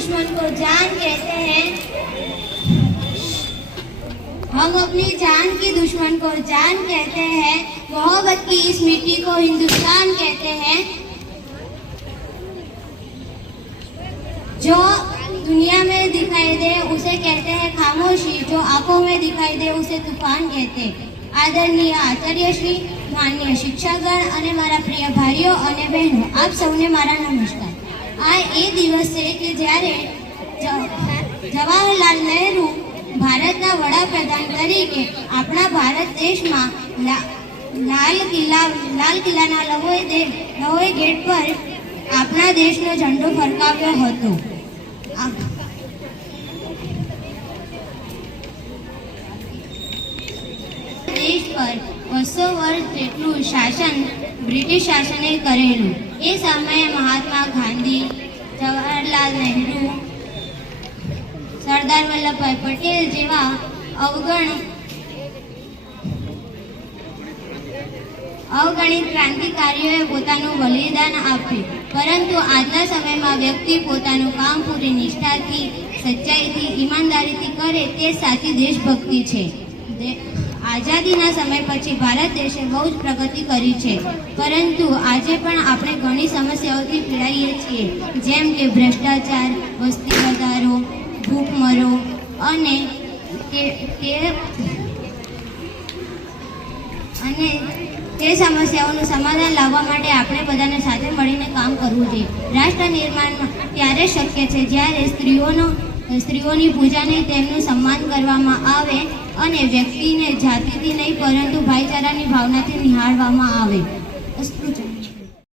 दुश्मन को जान कहते हैं, हम अपनी जान की दुश्मन को जान कहते हैं, मोहब्बत की इस मिट्टी को हिंदुस्तान कहते हैं। जो दुनिया में दिखाई दे उसे कहते हैं खामोशी, जो आंखों में दिखाई दे उसे तूफान कहते हैं। आदरणीय आचार्य श्री, माननीय शिक्षकगण અને મારા પ્રિય ભાઈઓ અને બહેનો, આપ સૌને મારા નમસ્કાર। આ એ દિવસ છે કે જ્યારે જવાહરલાલ નહેરુ ભારતના વડાપ્રધાન તરીકે આપણા ભારત દેશમાં લાલ કિલ્લાના લહોઈ ગેટ પર આપણા દેશનો ઝંડો ફરકાવ્યો હતો। देश पर 200 वर्ष જેટલું શાસન બ્રિટિશ શાસને કરેલું। એ સમયે મહાત્મા ગાંધી, જવાહરલાલ નહેરુ, સરદાર વલ્લભભાઈ પટેલ જેવા અવગણિત ક્રાંતિકારીઓએ પોતાનું બલિદાન આપ્યું, પરંતુ આજના સમયમાં વ્યક્તિ પોતાનું કામ પૂરી નિષ્ઠાથી, સચ્ચાઈથી, ઈમાનદારીથી કરે તે સાચી દેશભક્તિ છે। આઝાદીના સમય પછી ભારત દેશે બહુ જ પ્રગતિ કરી છે, પરંતુ આજે પણ આપણે ઘણી સમસ્યાઓથી પીડાઈએ છીએ, જેમ કે ભ્રષ્ટાચાર, વસ્તી વધારો, ભૂખમરો અને તે સમસ્યાઓનું સમાધાન લાવવા માટે આપણે બધાને સાથે મળીને કામ કરવું જોઈએ। રાષ્ટ્ર નિર્માણમાં ત્યારે શક્ય છે જ્યારે સ્ત્રીઓની પૂજાને તેમનું સન્માન કરવામાં આવે અને વ્યક્તિને જાતિથી નહીં પરંતુ ભાઈચારાની ભાવનાથી નિહાળવામાં આવે। અસ્તુ।